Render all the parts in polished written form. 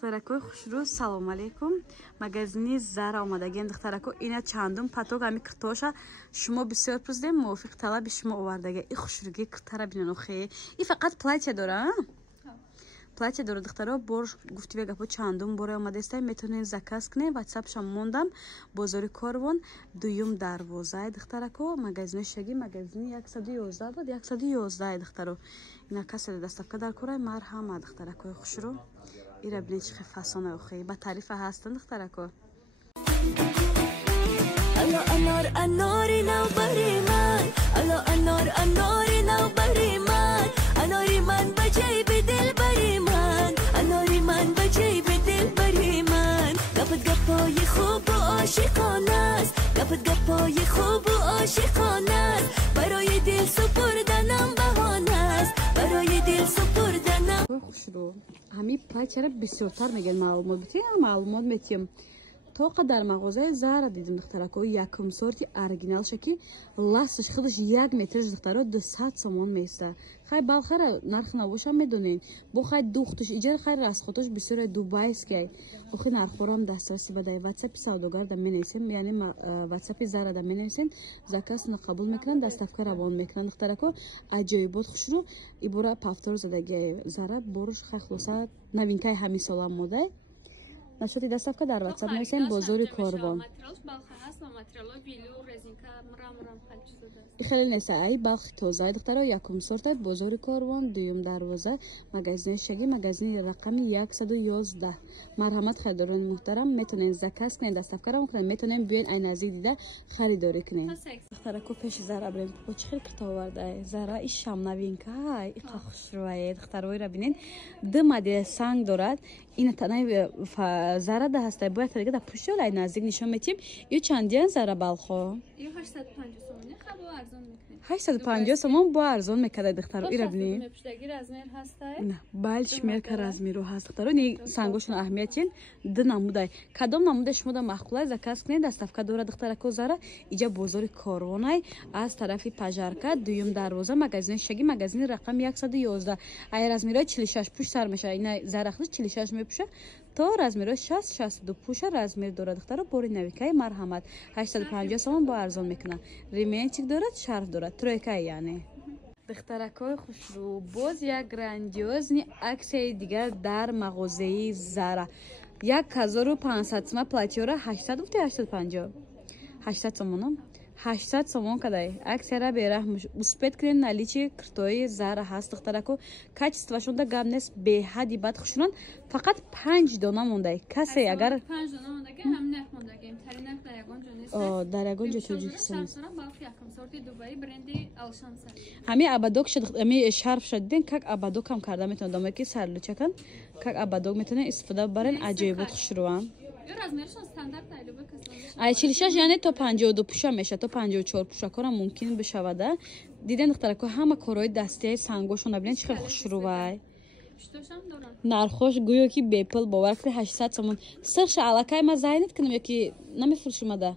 دخترکوی خوشرو سلام علیکم. مگزینی زارا آمدگیم دخترکو اینا چندم پاتوگ همی کرتوشا شما بسیار پرسیدم موافق طلب شما آوردگه این خوشروگی کرتره بینن خیلی این فقط پلاتیا داره پلاتیا داره دخترها برش گفتی به گپو چندم باره آمده است میتونین زکاس کنین واتساپ شم موندم بازاری کاروان دویم دروازه دخترکو مگزینی شگی مگزینی 111 بود 111 دخترو اینا کسی دستک در کورای مرهم دخترکو خوشرو ایرا بینید چه فسانه خیلی با تعریف هستند دخترکو الله انار اناری نو بری من الله انار اناری نو بری من اناری من بجای به دل بری من اناری من بجای به دل بری من گپت گپای خوب و عاشقانه است گپت گپای خوب و عاشقانه است برای دل سپردنم بهانه است برای دل سپردنم خوشرو همین پای چرا بسیارتر میگن معلومات میتیم تو قدر مغازه زارا دیدم دخترکو یکم سورتی اورجینال شکی لاستش خودش 1 متر دخترا 200 سومون میسته خیلی بالاخره نرخ نباشه میدونین بو خیلی دوختش ایجاد خیلی راست خودش بسیار دوبای است که بو خیلی نرخورم دسترسی بده واتساپ سوداگر دم مینیسیم یعنی واتساپ زارا دم مینیسین زکاس نقبول میکنن دستافکار روان میکنن دخترکو عجایبات خوش رو ایبورا پافتور زدگی زارا برش خلاصه نوینکای همین سال موده نشوتی دستافکا در واتساپ میسیم بازاری کاروان خیلی نیست ای باخ توزای دخترا یکم سورت بازاری کاروان دویم دروازه مگزینی شگی مگزینی رقمی 111 مرحمت خریداران محترم میتونین زکاس کنین دستافکا رو میکنین میتونین بیاین این نزدیک دیده خریداری کنین دخترا کو پیش زارا بریم کو چه خیلی کتا آورده زارا این شام نوینکای این خوشروایه دختروی را ببینین دو مدل سنگ دارد این تنه زارا ده هسته باید دیگه در پشت لای نزدیک نشون میتیم یه چندین زارا بالخو یه 850 سومونه خب ارزون میکنه 850 سومون با ارزون میکنه دخترو ایرا ببینین پشتگی رزمیر هسته نه بالش میرکه رزمیرو هست دخترو نی سنگوشون اهمیتین د نموده کدام نموده شما ده مخلوق زکاس کنین دستافکا دور دخترکو زارا اینجا بازار کاروانای از طرف پژارکا دویم دروازه مگزین شگی مگزین رقم 111 ای رزمیرای 46 پوش سر میشه اینا زارا خود 46 میپوشه تو رزمیرای 60 62 پوشه رزمیر داره دخترو بوری نویکای مرحمت 850 سوم با ارزون میکنه ریمنچیک داره شرف داره ترویکای یعنی دخترکای خوشرو باز یک گراندیوز نی عکس دیگر در مغازه زارا 1500 سوم پلاتیورا 800 گفتی 850 800 سومون 800 سومون کدای عکسера берахмуш успет крен наличие киртои зара ҳаст духтарако качествашон да гамнес беҳади бад хушрон фақат 5 дона мондай касе агар 5 дона мондаги ҳам нерх мондагим таринак дар ягон ҷо нест о дар ягон ҷо тоҷикистон балки якам сорти дубай бренди алшанса ҳами абадок шуд ҳами шарф шудин как абадок ҳам карда метавон дома ки сарлучакан как абадок метавонен истифода барен аҷоибот хушруан ай 46 яъне то 52 пуша меша то 54 пуша кора мумкин бишавада диден духтарако ҳама корҳои дастияи сангошон набинен чӣ хел хушрувай нархош гӯё ки бепул бовар кунед 800 сомон сирша аллакай ма зайнит кунам ёки намефурӯшимада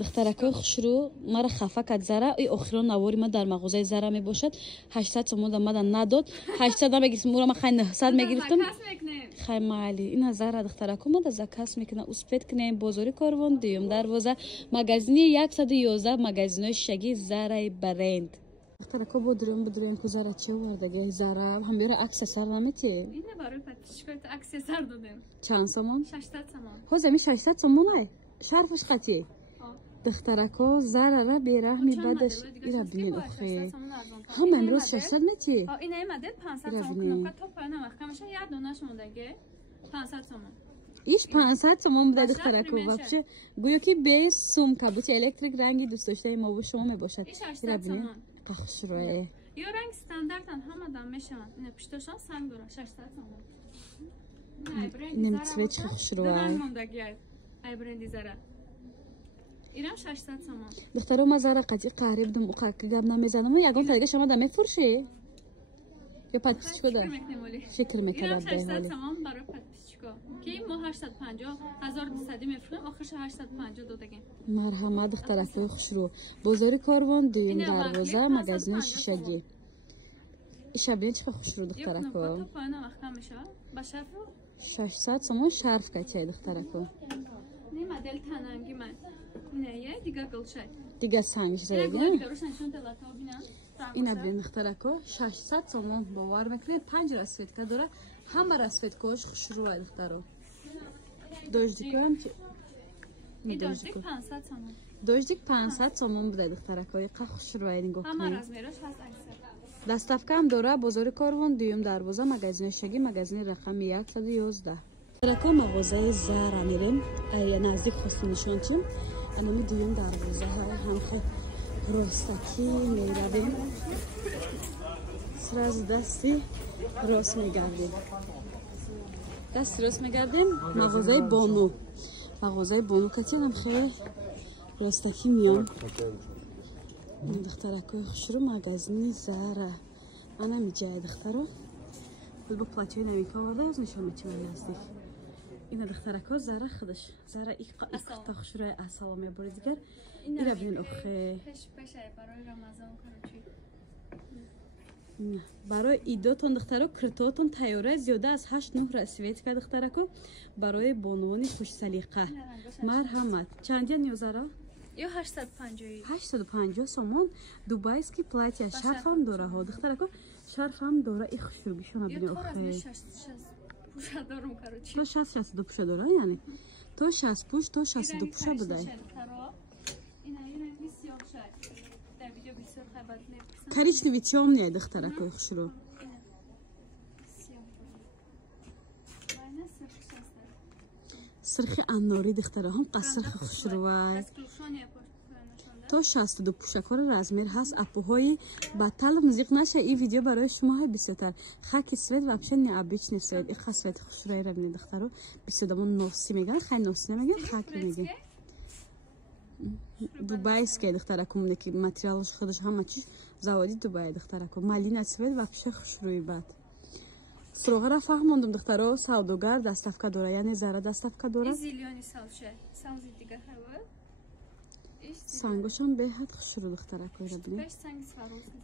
духтаракои хушрӯ мара хафа кард зара и охирон навори ма дар мағозаи зара мебошад 800 сомон мада надод 800 намегирифтам мура ма хай 900 мегирифтам хай майли ина зара духтарако мада закас мекунам успет кунем бозори корвон дуюм дарвоза магазини 111 магазинои шишагии зараи бренд духтарако бодурем ку зара чӣ овардаги зара ҳамёра акса сар наметӣ ина барои патишкои аксия сар додем чанд сомон 600 сомон ҳозами 600 сомон ай шарфаш қатӣ духтарако зарара бераҳми бадаш ира бинин охе ҳама имрӯз 600 метӣ ина модел 500 сомон то поёна махкамаша як донаш мондаги 500 сомон иш 500 сомон буде духтарако вообще гӯё ки без сумка бути электрик ранги дӯст доштаи мо бо шумо мебошад ира бинин қахшурое ё ранг стандартан ҳамадан мешаванд ина пиштошон санг дора 600 сомон инем цвет қахшурое ай бренди зара ирам 600 сомон духтаро ма зара қати қариб дум уқаки гап намезанам ягон тайга шама да мефурши ё подписчико да фикр мекардам 600 сомон барои подписчико ки мо 850 1200 мефурӯхем охирша 850 додагем марҳамат духтаракои хушрӯ бозори корвон дуюм дарвоза магазини шишагӣ ایش ببین چقدر خوش رو دخترکو. تو پایین وقتا میشه. با شرف 600 سومون شرف کچه دخترکو. نه مدل تنانگی من. نه دیگه گلشه. دیگه سنگش زدیم. این ببین دخترکو 600 سومون باور میکنید 5 رسویت که داره. همه رسویت کوش خوش رو دخترو. دوجدیکم که دوجدیک 500 سومون. دوجدیک 500 سومون بده دخترکو. یک خوش رو نگاه کنید. همه از میراش هست اکثر. دستافکه هم داره بازار کاروان دویم دروازه مغازه شگی مغازه رقم 111 دخترکو مغازه زارا میریم یا نزدیک خواستیم نشون چیم انمی دویم دروازه های هم خیلی راستکی میرویم سراز دستی راست میگردیم دستی راست میگردیم مغازه بانو کتیم هم خیلی راستکی میام این دخترکوی خوش رو مغازه زارا انا میجای دخترو با پلاچه نمیکا ورده از نشون میچیم نزدیک این دخترکو زارا خودش زارا ایقتا خوش روی اصلا میبوری دیگر این را بین اخی برای رمضان کارو برای ایداتون دخترو کرتاتون تیاره زیاده از 8-9 رسیویت که دخترکو برای بانوانی خوش سلیقه مرحمت چندین یوزارا؟ یا 850 سومون دوبایسکی پلاتیا شرف هم داره ها دخترکو شرف هم داره ای خوشروگیشون بینی اخی تو 60 پوشه داره یعنی تو 60 پوش تو 62 پوشه بدهی کاریچ نویتیام نیه دخترکو خوشرو سرخی اناری دختره هم قصر خوشروی تو 62 پوشکار رزمیر هست اپوهای بطل موزیق نشه این ویدیو برای شما های بسیار خاکی سوید و بشه نه ابیچ نسوید این خاصیت خوشروی را بینید دخترو بسیارمون نوسی میگن خیلی نوسی نمیگن خاکی میگن دوبایس که دخترکو مونه که ماتریالش خودش همه چیز زوادی دوبای دخترکو مالی نسوید و بشه خوشروی بعد سروغه را فهموندم دخترو سوداگر دستافکه داره یعنی زارا دستافکه داره زیلیونی سالشه سالزی دیگه هوا سنگوش هم به حد خوش رو دخترکو را بینید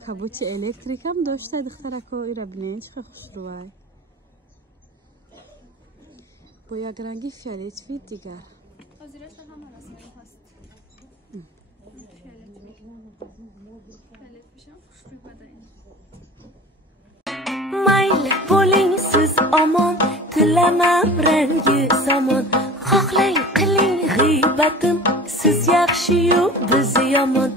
کبوتی الکتریک هم داشته دخترکو را بینید چقدر خوش رو وای با یک رنگی فیالیت وید دیگر حاضرش هم رسمه هست فیالیت بشم خوش روی بدهیم mayli bo'ling siz omon tilamam rangi zamon xohlang qiling g'iybatim siz yaxshi-yu biz yomon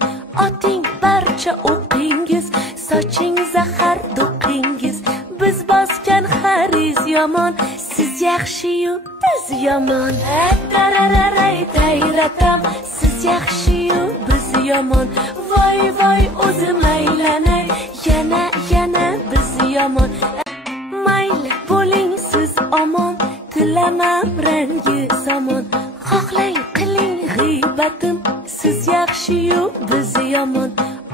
oting barcha o'qingiz soching zahar do'qingiz biz bosgan xariz yomon siz yaxshi-yu biz yomon tarararay tayratam siz yaxshi-yu biz yomon voy voy o'zim aylanay yana biz yomon mayli bo'ling siz omon tilamam rangi zamon xohlang qiling g'iybatim siz yaxshi-yu biz yomon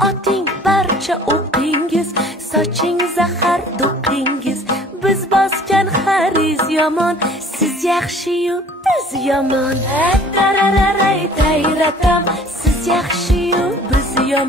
oting barcha o'qingiz soching zahar do'qingiz biz bosgan xariz yomon siz yaxshi-yu biz yomon tarararay tayratam siz yaxshi-yu biz yomon